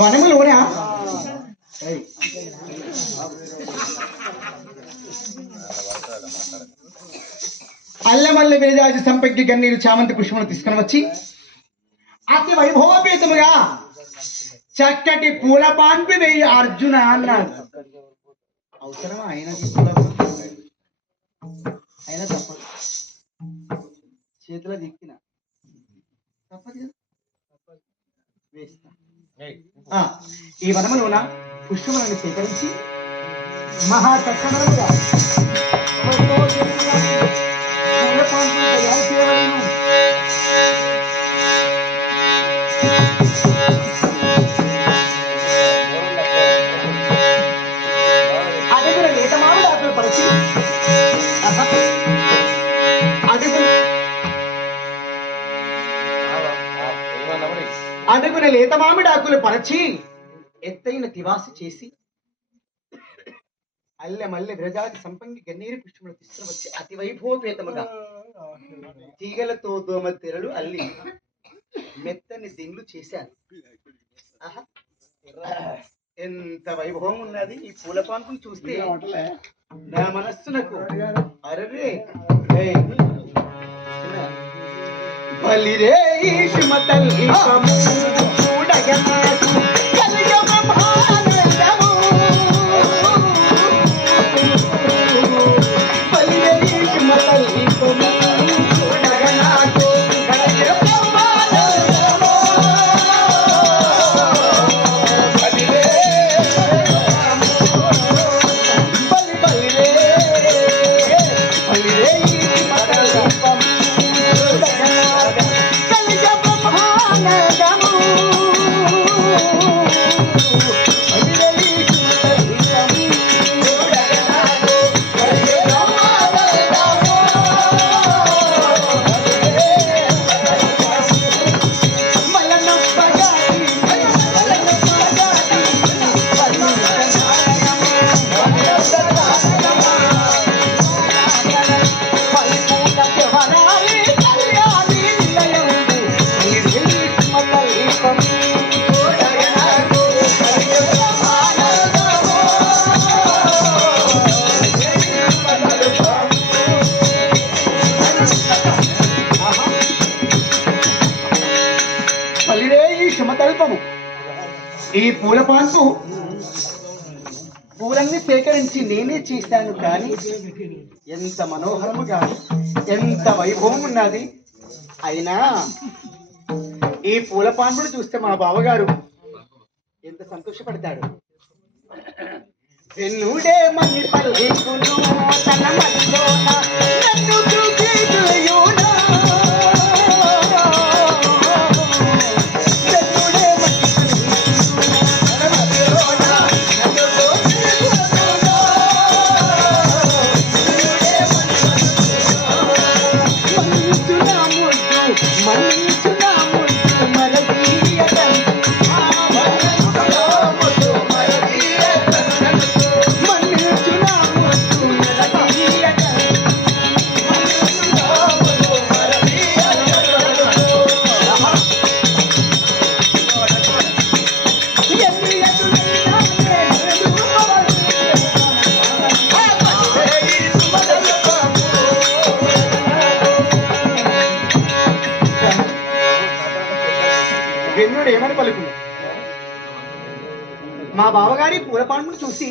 వనములోనా అల్లమల్ల విరజాజి సంపంగి గన్నీరు చామంతి పుష్పములు తీసుకుని వచ్చి అతి వైభవపేతముగా చక్కటి పూల పాన్పి వేయి అర్జున అన్నాడు. అవసరమా ఆయన ఆయన తప్పదు, చేతిలో దిక్కిన తప్పదు కదా, వేస్తా. ఈ వనములోన పుష్పములను సేకరించి మహా చక్కమరముగా అడుగున లేత మామిడాకులు పరచి ఎత్తైన తివాసి చేసి అల్లె మల్లె విరజాతి సంపంగి గన్నీరు పుష్పములు తీసుకుని వచ్చి అతి వైభవపేతముగా తీగలతో దోమ తెరలు అల్లి మెత్తని దిండ్లు చేశాను. ఎంత వైభవం ఉన్నది ఈ పూల పాన్పును చూస్తే నా మనస్సునకు అరరే బలిరే ఈశుమతల్లి చూడగనాకు కలియుగమానందము బలిరే ఈశుమతల్లి చూడగనాకు కలియుగమానందము బలిరే బలిరే బలిరే ఈశుమతల్లి ఈ పూల పాన్పు పూలన్నీ సేకరించి నేనే చేశాను, కానీ ఎంత మనోహరముగా ఎంత వైభవం ఉన్నది. అయినా ఈ పూల పాన్పును చూస్తే మా బావగారు ఎంత సంతోషపడతాడు. ఎన్నుడే మన్ని పల్లెకును తన మధ్యలోన నన్ను చూపియునా ఏమని పలుకును. మా బావగారి పూల పాన్పును చూసి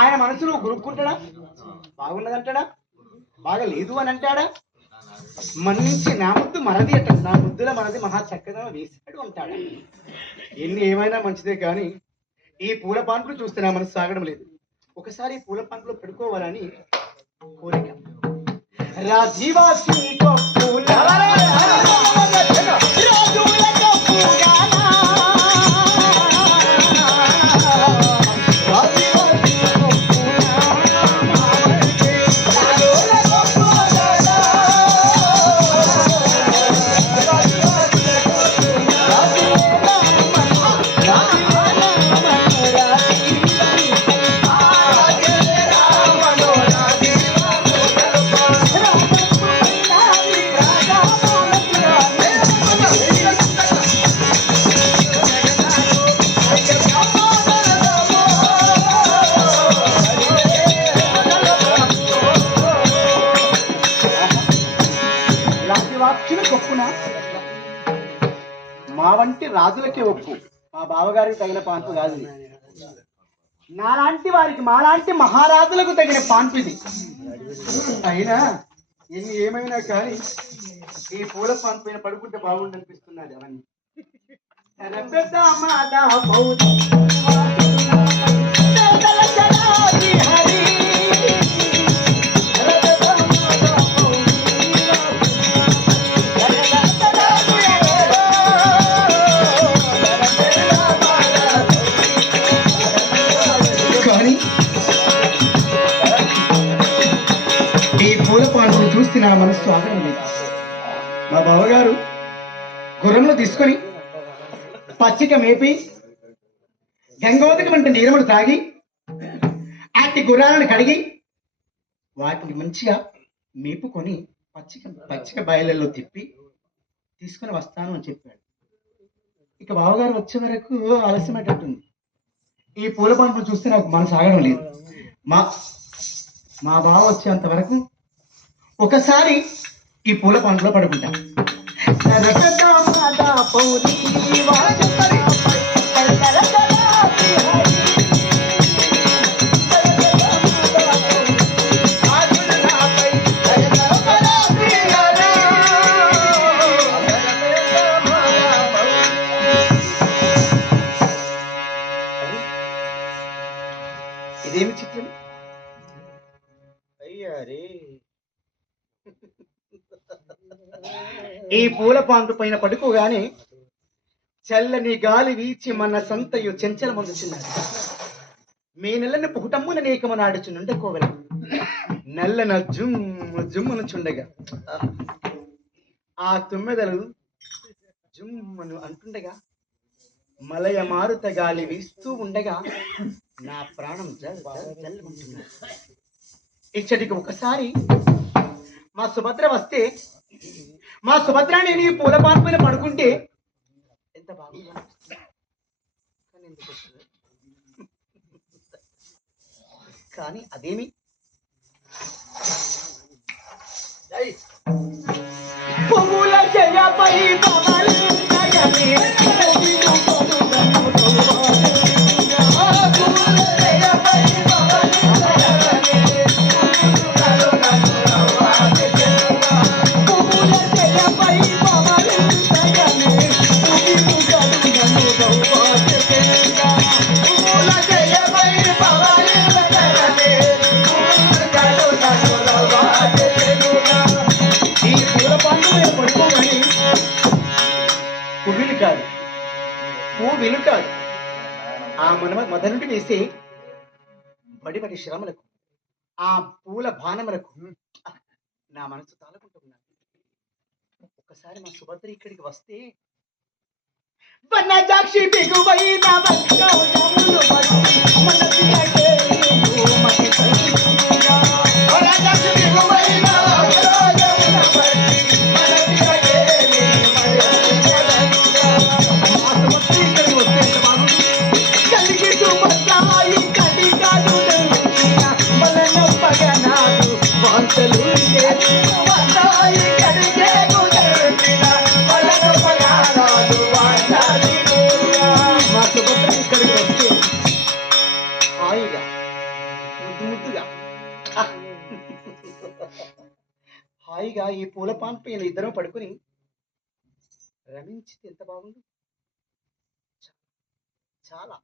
ఆయన మనసులో గురుక్కుంటాడా, బాగున్నదంటాడా, బాగా లేదు అని అంటాడా, మన్నించి నా ముద్దు మనది అంట, నా ముద్దుల మనది మహా చక్కగా వేసాడు అంటాడా. ఎన్ని ఏమైనా మంచిదే కానీ ఈ పూల పాన్పును చూస్తే నా మనసు సాగడం లేదు. ఒకసారి పూల పాన్పులో పెట్టుకోవాలని కోరిక. రాజీవాసి మా వంటి రాజులకే ఒప్పు, మా బావగారికి తగిన పాన్పు కాదు ఇది. నాలాంటి వారికి, మాలాంటి మహారాజులకు తగిన పాన్పు ఇది. అయినా ఎన్ని ఏమైనా కానీ ఈ పూల పాన్పు పైన పడుకుంటే బాగుండనిపిస్తున్నది. అవన్నీ కానీ ఈ పూల పాన్పును చూస్తే నా మనస్సు ఆగడం లేదు. మా బావగారు గుర్రంలో తీసుకొని పచ్చిక మేపి గంగోదకి వంటి నీరములు తాగి అట్టి గుర్రాలను కడిగి వాటిని మంచిగా మేపుకొని పచ్చిక బయళ్ళలో తిప్పి తీసుకొని వస్తాను అని చెప్పాడు. ఇక బావగారు వచ్చే వరకు ఆలస్యమేటట్టుంది. ఈ పూల పంటను చూస్తే నాకు మనసు ఆగడం లేదు. మా బావ వచ్చేంత వరకు ఒకసారి ఈ పూల పంటలో పడుకుంటా. ఇదేమి చిత్రం అయ్యా రే! ఈ పూల పాన్పు పైన పడుకోగానే చల్లని గాలి వీచి మన సంతయు చెంచల ముందుచున్నది. మీ నెల్లని పుటమ్మున నేకమనాడుచుండే కోవెల నల్లన జుమ్ము జుమ్మును చుండగా ఆ తుమ్మెదలు జుమ్మును అంటుండగా మలయ మారుత గాలి వీస్తూ ఉండగా నా ప్రాణం జల్లుకుంటున్నది. ఇచ్చటికి ఒకసారి మా సుభద్ర వస్తే, మా సుభద్ర నేను ఈ పూల పాన్పు పైన పడుకుంటే ఎంత బాగుంది. కానీ అదేమి పువ్వుల చెయ్యపై విలుకాడు ఆ మదనుడి వేసే బడి శ్రమలకు, ఆ పూల బాణములకు నా మనసు తాలుకుంటున్నాను. ఒక్కసారి మా సుభద్ర ఇక్కడికి వస్తే వనజాక్షి బిగువైన హాయిగా ఈ పూల పాన్పు పైన ఇద్దరం పడుకుని రమించితే ఎంత బాగుంది. చాలా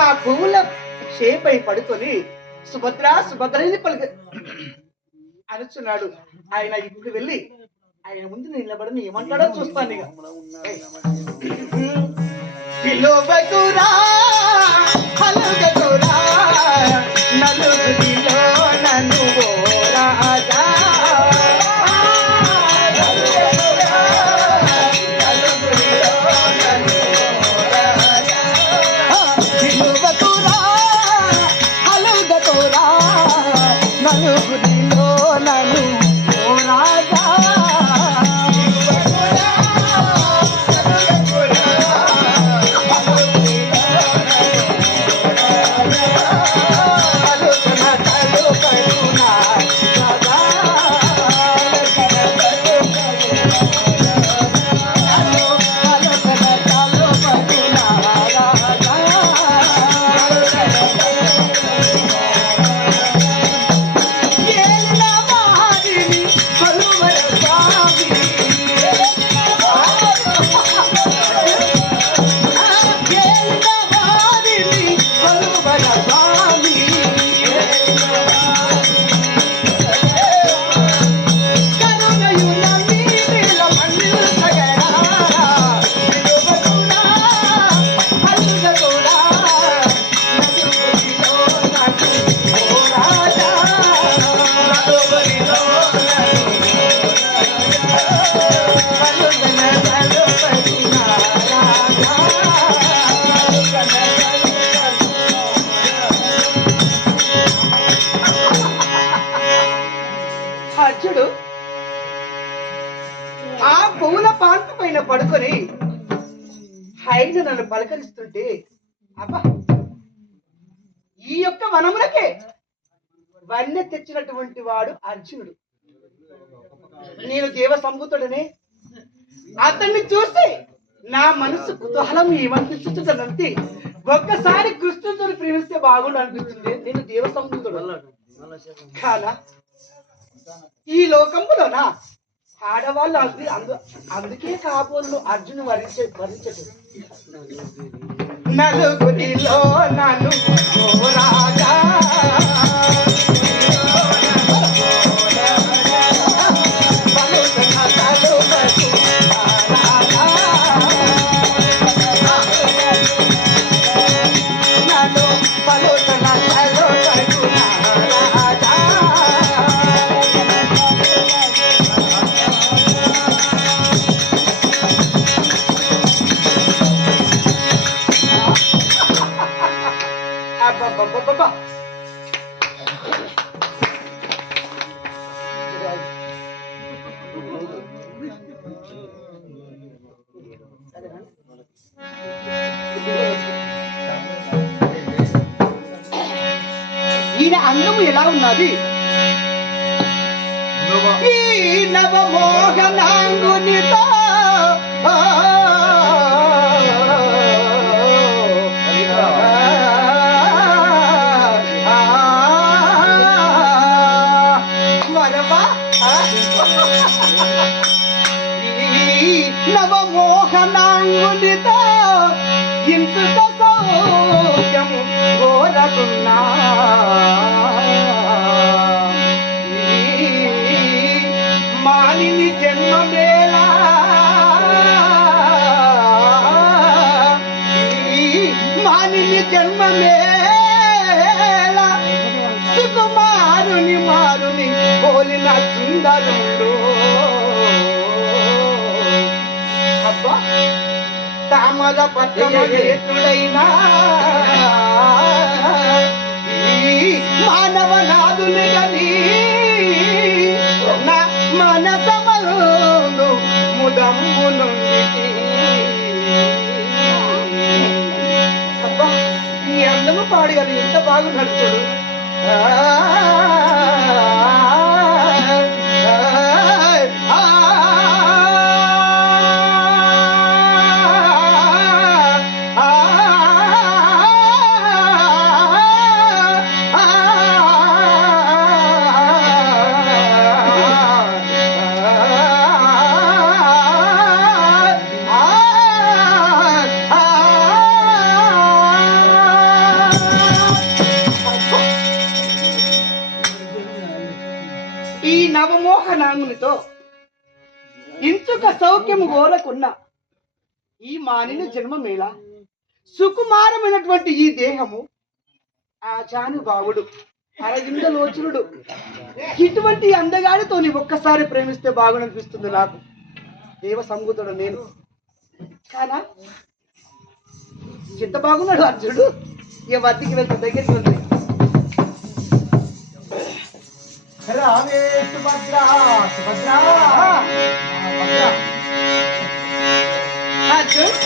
ఆ పువ్వుల షేపై పడుకొని సుభద్రని పలికి అనుచున్నాడు. ఆయన ఇప్పుడు వెళ్ళి ఆయన ముందు నిలబడి ఏమంటాడో చూస్తాను. ఇక పిలువకురా హలుగకురా నలుగురిలో నన్ను ఓ రాజా, పిలువకురా హలుగకురా నలుగురిలో నన్ను ఓ రాజా. నన్ను పలకరిస్తుంటే అబ్బా ఈ యొక్క వనములకే వన్నె తెచ్చినటువంటి వాడు అర్జునుడు. నేను దేవ సంభూతుడనే. అతన్ని చూసి నా మనసు కుతూహలం ఏమనిపిస్తుందంటే ఒక్కసారి కృష్ణుడితో ప్రేమిస్తే బాగుండు అనిపిస్తుంది. నేను దేవ సంభూతుడు కాదా? ఈ లోకంలోనా ఆడవాళ్ళు అందుకే కాబోలు అర్జును వరించదు. నలుగురిలో నన్ను రాగా ఈయన అందము ఎలా ఉన్నది? ఈ నవమోహనాంగునితో నవమోహనాంగునితో ఇంత సౌఖ్యము కోరకున్నా మానిని జన్మమేలా మానిని జన్మమేలా సుకుమారుని మారుని పోలిన సుందరుడు. అబ్బా తామర పట్టణుడైనా మానవనాథుని గని నా మనసమను ముదమ్ము నుండి. అబ్బా ఈ అందము పాడగలి ఎంత బాగున్నాడు చూడు. ఈ నవమోహనాంగునితో ఇంచుక సౌఖ్యము కోరకున్న ఈ మానిన జన్మమేళ సుకుమారమైనటువంటి ఈ దేహము ఆ జానుభావుడు అరవిందలోచనుడు ఇటువంటి అందగాడితో నీ ఒక్కసారి ప్రేమిస్తే బాగుననిపిస్తుంది నాకు. దేవ సంగూతుడు నేను కానా? ఎంత బాగున్నాడు అర్జునుడు. ఇక వద్దకి వెళ్తా, దగ్గరికి వెళ్తాయి. రావే సుభద్రా సుభద్రా అర్జున్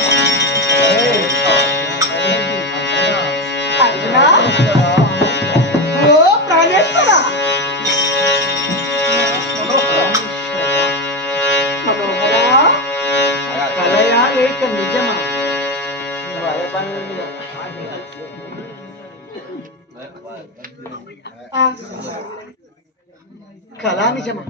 అర్జున ఓ ప్రాణేశ్వర మనోహరా కలయా లేక నిజమా? కళా నిజమా?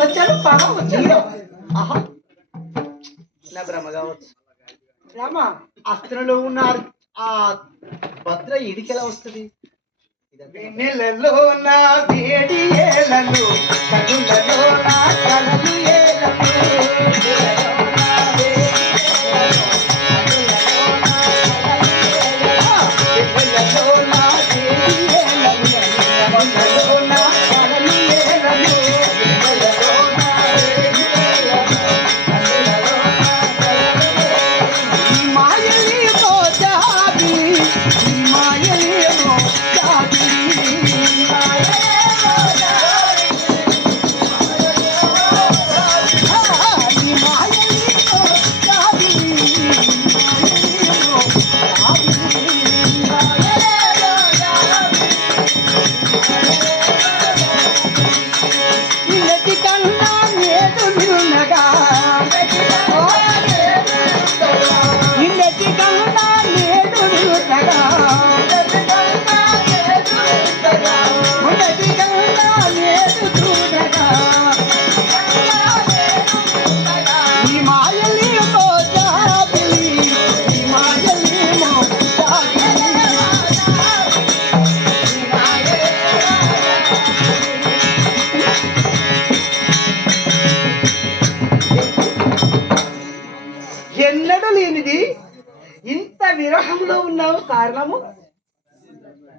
వచ్చాడు బాగా వచ్చాడు. ఆహా నా భ్రమ కావచ్చు. రామ అస్త్రంలో ఉన్న ఆ భద్ర ఇడికెలా వస్తుంది? నెలలో నా వేడి ఏలలు కనులలో నా కలలు ఏలలు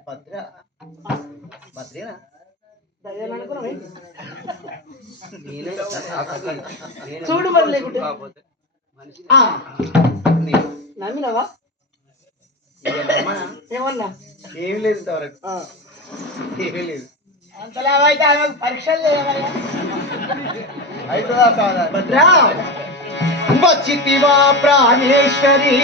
భద్ర భద్రేనా అనుకున్నావు నేనే చూడు మరి లేకుంటే కాకపోతే నమ్మినవా ఏమన్నా ఏం లేదు ఇంతవరకు ఏమీ లేదు అంతలా అయితే ఆమె పరీక్షలు చేయగలరా అవుతుందా కాదా భద్రా వచ్చితివా ప్రాణేశ్వరి